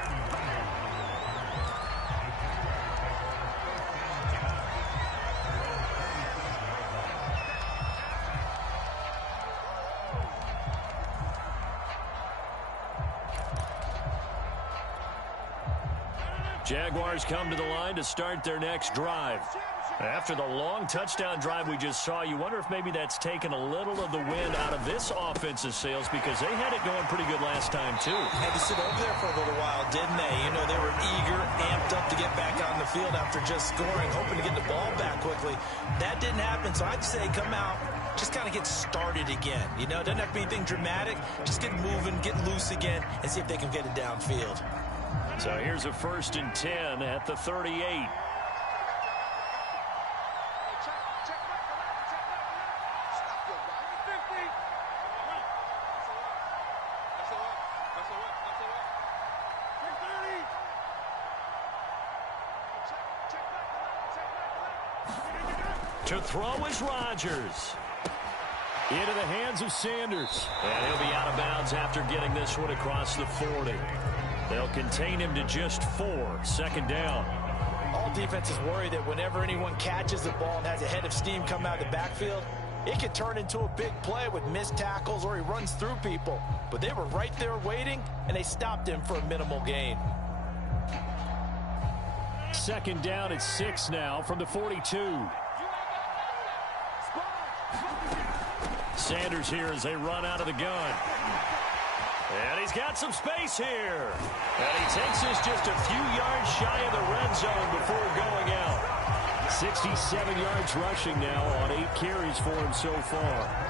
Jaguars come to the line to start their next drive. After the long touchdown drive we just saw, you wonder if maybe that's taken a little of the wind out of this offensive sails, because they had it going pretty good last time, too. Had to sit over there for a little while, didn't they? You know, they were eager, amped up to get back on the field after just scoring, hoping to get the ball back quickly. That didn't happen, so I'd say come out, just kind of get started again. You know, it doesn't have to be anything dramatic. Just get moving, get loose again, and see if they can get it downfield. So here's a 1st and 10 at the 38. To throw is Rodgers. Into the hands of Sanders. And he'll be out of bounds after getting this one across the 40. They'll contain him to just 4. 2nd down. All defenses worry that whenever anyone catches the ball and has a head of steam come out of the backfield, it could turn into a big play with missed tackles or he runs through people. But they were right there waiting, and they stopped him for a minimal gain. 2nd down at 6 now from the 42. Sanders here as they run out of the gun. And he's got some space here. And he takes this just a few yards shy of the red zone before going out. 67 yards rushing now on 8 carries for him so far.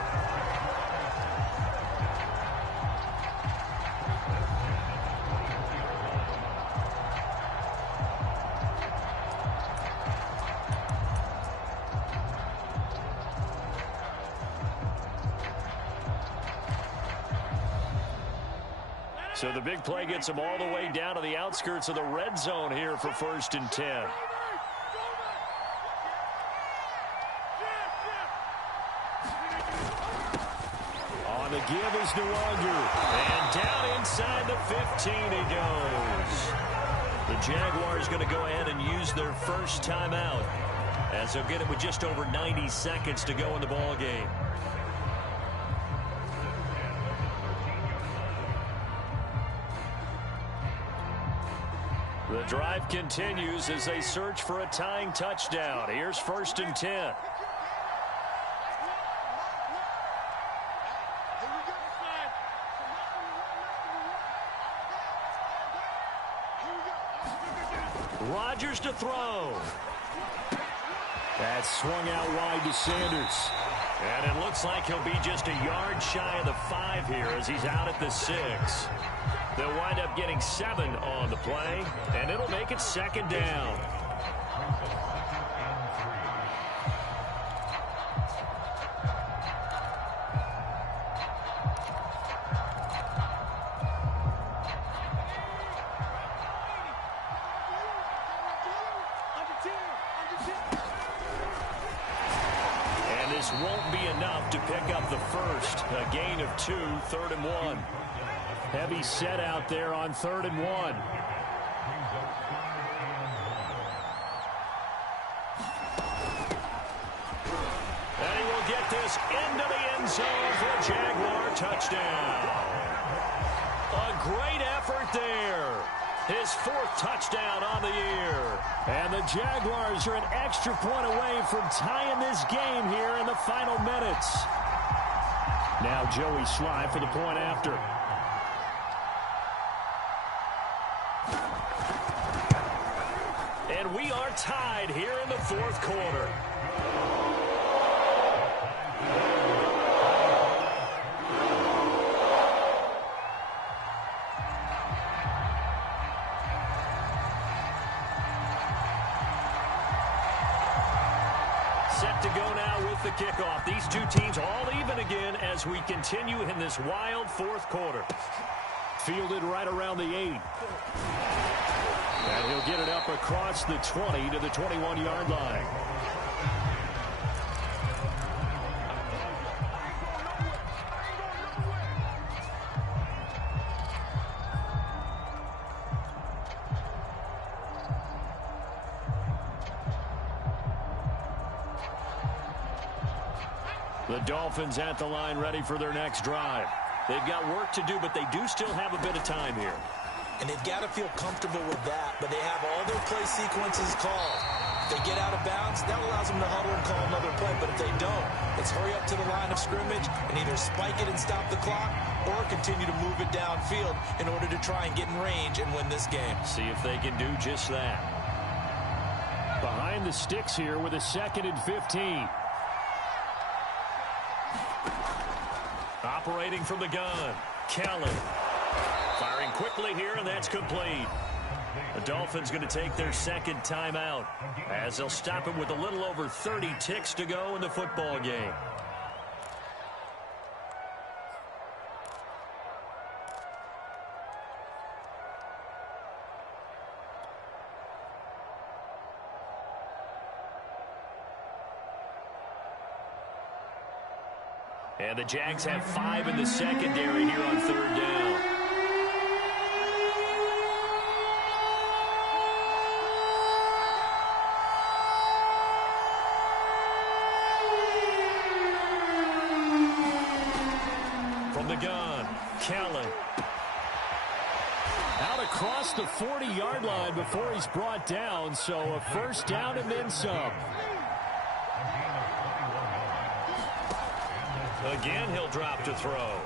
So the big play gets them all the way down to the outskirts of the red zone here for 1st and 10. On the give is Nwangu. And down inside the 15 he goes. The Jaguars going to go ahead and use their first timeout, as they'll get it with just over 90 seconds to go in the ball game. The drive continues as they search for a tying touchdown. Here's 1st and 10. Rodgers to throw. That's swung out wide to Sanders. And it looks like he'll be just a yard shy of the 5 here as he's out at the 6. They'll wind up getting 7 on the play, and it'll make it 2nd down. This won't be enough to pick up the first. A gain of 2, 3rd and 1. Heavy set out there on 3rd and 1. And he will get this into the end zone for a Jaguar touchdown. A great effort there. His 4th touchdown on the year. And the Jaguars are an extra point away from tying this game here in the final minutes. Now Joey Sly for the point after. And we are tied here in the 4th quarter. Set to go now with the kickoff. These two teams all even again as we continue in this wild 4th quarter. Fielded right around the 8. And he'll get it up across the 20 to the 21-yard line. The Dolphins at the line ready for their next drive. They've got work to do, but they do still have a bit of time here. And they've got to feel comfortable with that, but they have all their play sequences called. If they get out of bounds, that allows them to huddle and call another play, but if they don't, let's hurry up to the line of scrimmage and either spike it and stop the clock or continue to move it downfield in order to try and get in range and win this game. See if they can do just that. Behind the sticks here with a 2nd and 15. Operating from the gun, Kelly. Firing quickly here, and that's complete. The Dolphins going to take their 2nd timeout as they'll stop him with a little over 30 ticks to go in the football game. And the Jags have 5 in the secondary here on 3rd down. From the gun, Kelly. Out across the 40-yard line before he's brought down, so a 1st down and then some. Again, he'll drop to throw.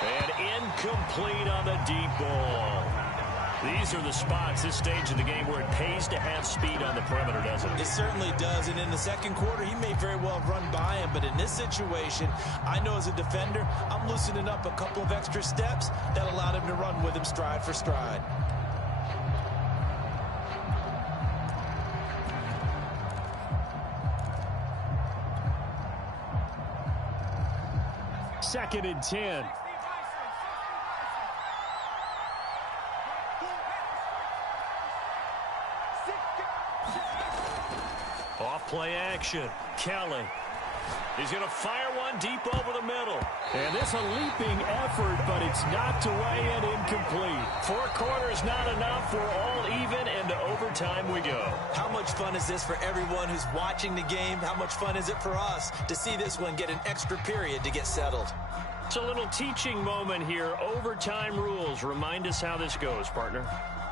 And incomplete on the deep ball. These are the spots, this stage of the game, where it pays to have speed on the perimeter, doesn't it? It certainly does, and in the 2nd quarter, he may very well run by him, but in this situation, I know as a defender, I'm loosening up a couple of extra steps that allowed him to run with him stride for stride. Second and 10. Off play action. Kelly. He's going to fire one deep over the middle. And this a leaping effort, but it's knocked away and incomplete. 4 quarters not enough. We're all even, and to overtime we go. How much fun is this for everyone who's watching the game? How much fun is it for us to see this one get an extra period to get settled? It's a little teaching moment here. Overtime rules. Remind us how this goes, partner.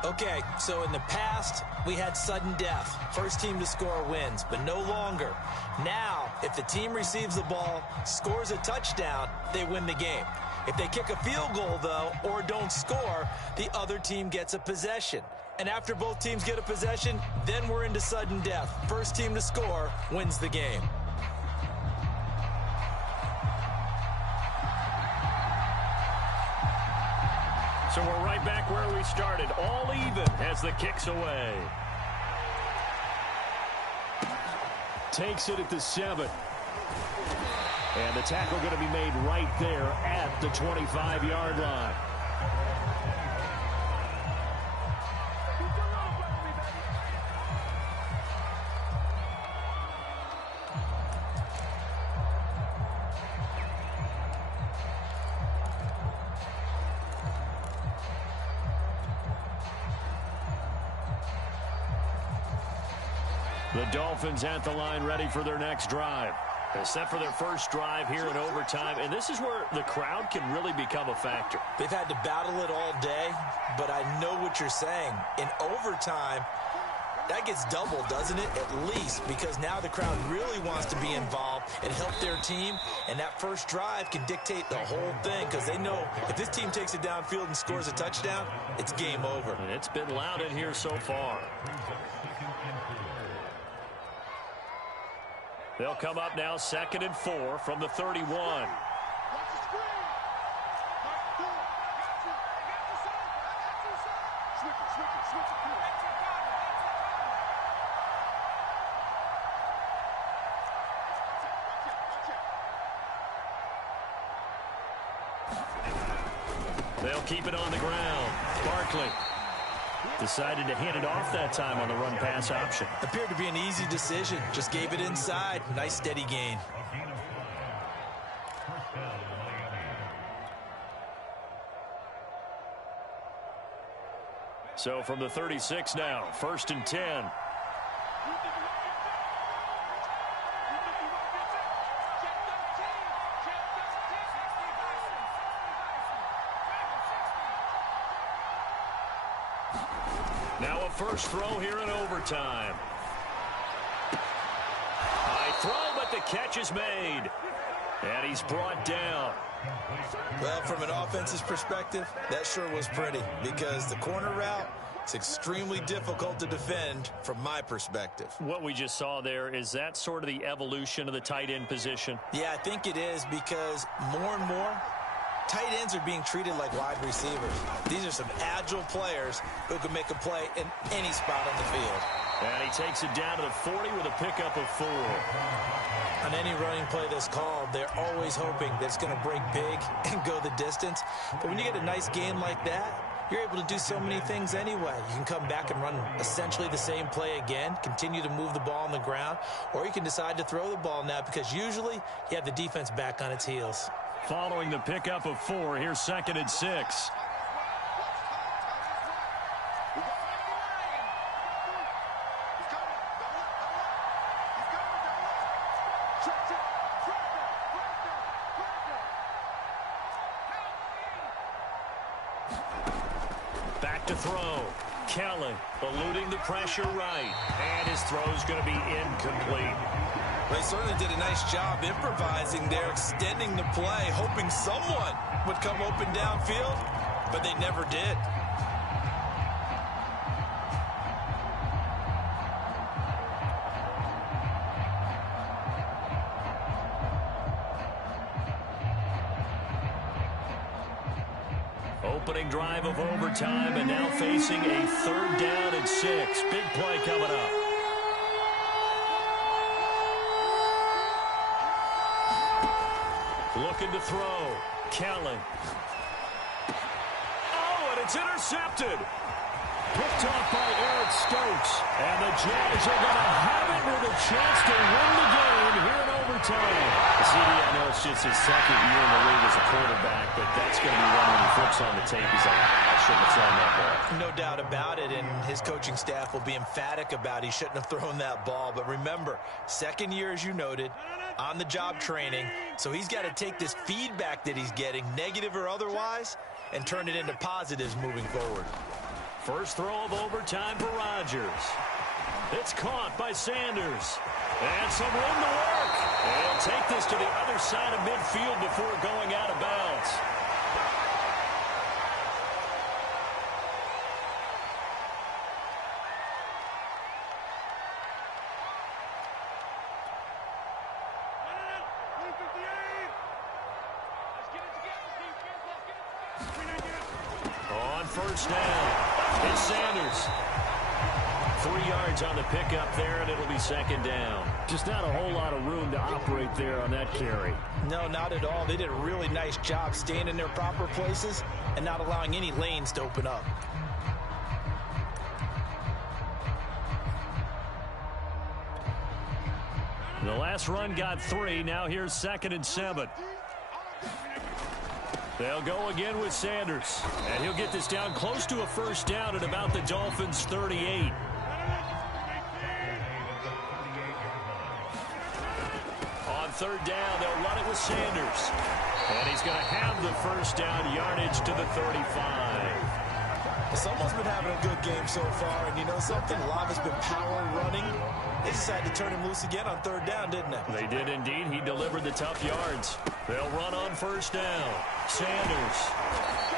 Okay, so in the past, we had sudden death. First team to score wins, but no longer. Now, if the team receives the ball, scores a touchdown, they win the game. If they kick a field goal, though, or don't score, the other team gets a possession. And after both teams get a possession, then we're into sudden death. First team to score wins the game. So we're right back where we started, all even as the kick's away. Takes it at the 7. And the tackle going to be made right there at the 25-yard line. The Dolphins at the line ready for their next drive. They're set for their first drive here in overtime, and this is where the crowd can really become a factor. They've had to battle it all day, but I know what you're saying. In overtime, that gets doubled, doesn't it? At least, because now the crowd really wants to be involved and help their team, and that first drive can dictate the whole thing because they know if this team takes it downfield and scores a touchdown, it's game over. And it's been loud in here so far. They'll come up now 2nd and 4 from the 31. They'll keep it on the ground. Barkley decided to hand it off that time on the run-pass option. Appeared to be an easy decision. Just gave it inside. Nice steady gain. So from the 36 now, 1st and 10. Now a first throw here in overtime. High throw, but the catch is made. And he's brought down. Well, from an offense's perspective, that sure was pretty because the corner route is extremely difficult to defend from my perspective. What we just saw there, is that sort of the evolution of the tight end position? Yeah, I think it is because more and more, tight ends are being treated like wide receivers. These are some agile players who can make a play in any spot on the field. And he takes it down to the 40 with a pickup of 4. On any running play that's called, they're always hoping that it's going to break big and go the distance. But when you get a nice game like that, you're able to do so many things anyway. You can come back and run essentially the same play again, continue to move the ball on the ground, or you can decide to throw the ball now because usually you have the defense back on its heels. Following the pickup of 4, here's 2nd and 6. Back to throw. Kelly eluding the pressure right. And his throw's going to be incomplete. They certainly did a nice job improvising there, extending the play, hoping someone would come open downfield, but they never did. Opening drive of overtime, and now facing a 3rd down and 6. Big play coming up. Looking to throw. Kelly. Oh, and it's intercepted. Picked off by Eric Stokes. And the Jags are going to have it with a chance to win the game here in overtime. CD, I know it's just his 2nd year in the league as a quarterback, but that's going to be one when he flips on the tape. He's like, I shouldn't have thrown that ball. No doubt about it, and his coaching staff will be emphatic about he shouldn't have thrown that ball. But remember, 2nd year, as you noted, on-the-job training, so he's got to take this feedback that he's getting, negative or otherwise, and turn it into positives moving forward. First throw of overtime for Rodgers. It's caught by Sanders. And some room to work. And take this to the other side of midfield before going out of bounds. On first down, it's Sanders. 3 yards on the pickup there, and it'll be 2nd down. Just not a whole lot of room to operate there on that carry. No, not at all. They did a really nice job staying in their proper places and not allowing any lanes to open up. The last run got 3. Now here's 2nd and 7. They'll go again with Sanders. And he'll get this down close to a first down at about the Dolphins' 38. third down. They'll run it with Sanders. And he's going to have the first down, yardage to the 35. Someone's been having a good game so far, and you know something? A lot has been power running. They decided to turn him loose again on third down, didn't they? They did indeed. He delivered the tough yards. They'll run on first down. Sanders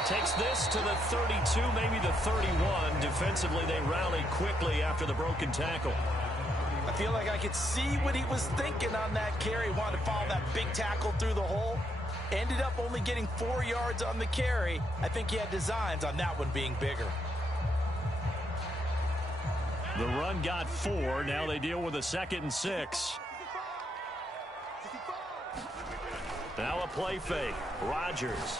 takes this to the 32, maybe the 31. Defensively, they rallied quickly after the broken tackle. I feel like I could see what he was thinking on that carry. Wanted to follow that big tackle through the hole. Ended up only getting 4 yards on the carry. I think he had designs on that one being bigger. The run got 4. Now they deal with a 2nd and 6. Now a play fake. Rodgers.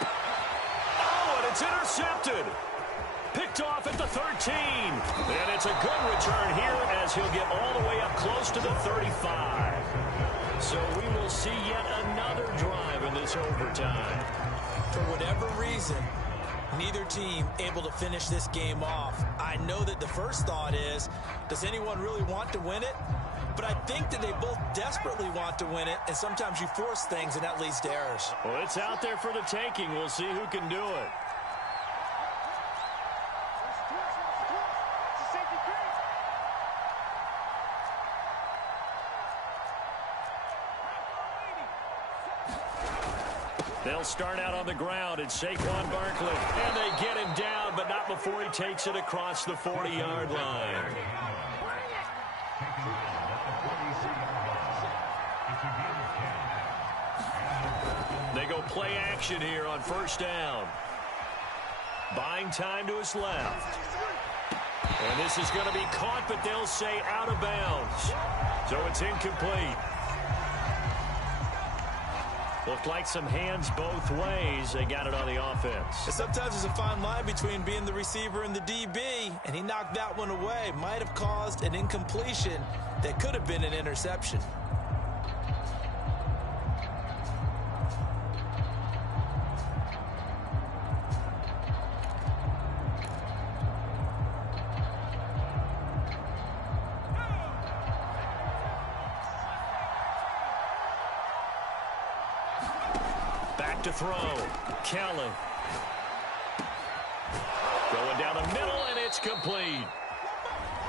Oh, and it's intercepted. Picked off at the 13. And it's a good return here as he'll get all the way up close to the 35. So we will see yet another drive in this overtime. For whatever reason, neither team able to finish this game off. I know that the first thought is, does anyone really want to win it? But I think that they both desperately want to win it, and sometimes you force things, and that leads to errors. Well, it's out there for the taking. We'll see who can do it. They'll start out on the ground. It's Saquon Barkley. And they get him down, but not before he takes it across the 40-yard line. They go play action here on first down. Buying time to his left. And this is going to be caught, but they'll say out of bounds. So it's incomplete. Looked like some hands both ways. They got it on the offense. Sometimes there's a fine line between being the receiver and the DB, and he knocked that one away. Might have caused an incompletion that could have been an interception. To throw. Kelly. Going down the middle, and it's complete.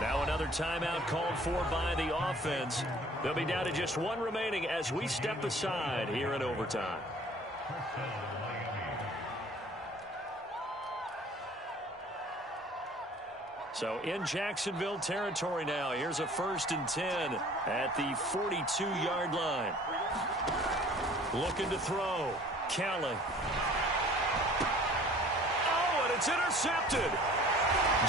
Now another timeout called for by the offense. They'll be down to just one remaining as we step aside here in overtime. So in Jacksonville territory now. Here's a 1st and 10 at the 42-yard line. Looking to throw. Kelly. Oh, and it's intercepted.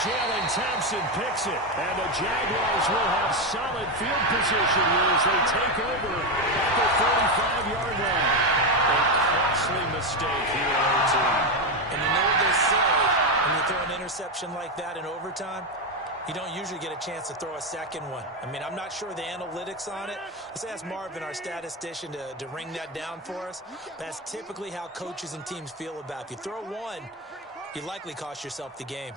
Jalen Thompson picks it. And the Jaguars will have solid field position here as they take over at the 45-yard line. A costly mistake here on the team. And you know what they say, when you throw an interception like that in overtime, you don't usually get a chance to throw a second one. I mean, I'm not sure the analytics on it. Let's ask Marvin, our statistician, to ring that down for us. That's typically how coaches and teams feel about it. If you throw one, you likely cost yourself the game.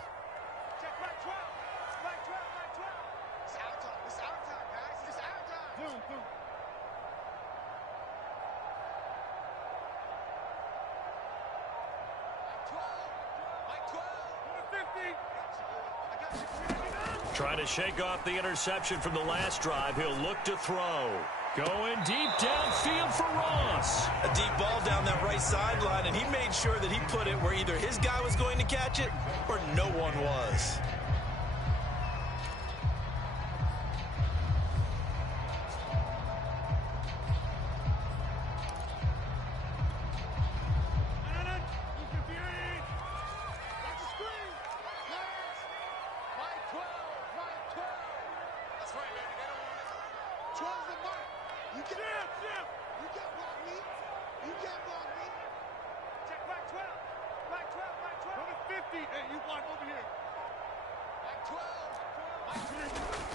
Trying to shake off the interception from the last drive. He'll look to throw. Going deep downfield for Ross. A deep ball down that right sideline, and he made sure that he put it where either his guy was going to catch it or no one was.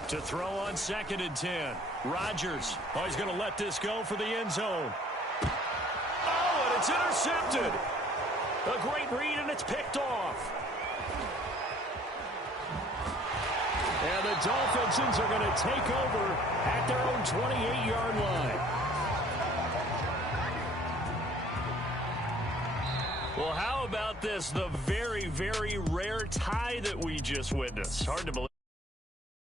To throw on 2nd and 10. Rodgers. Oh, he's going to let this go for the end zone. Oh, and it's intercepted. A great read, and it's picked off. And the Dolphins are going to take over at their own own 28-yard line. Well, how about this? The very, very rare tie that we just witnessed. Hard to believe.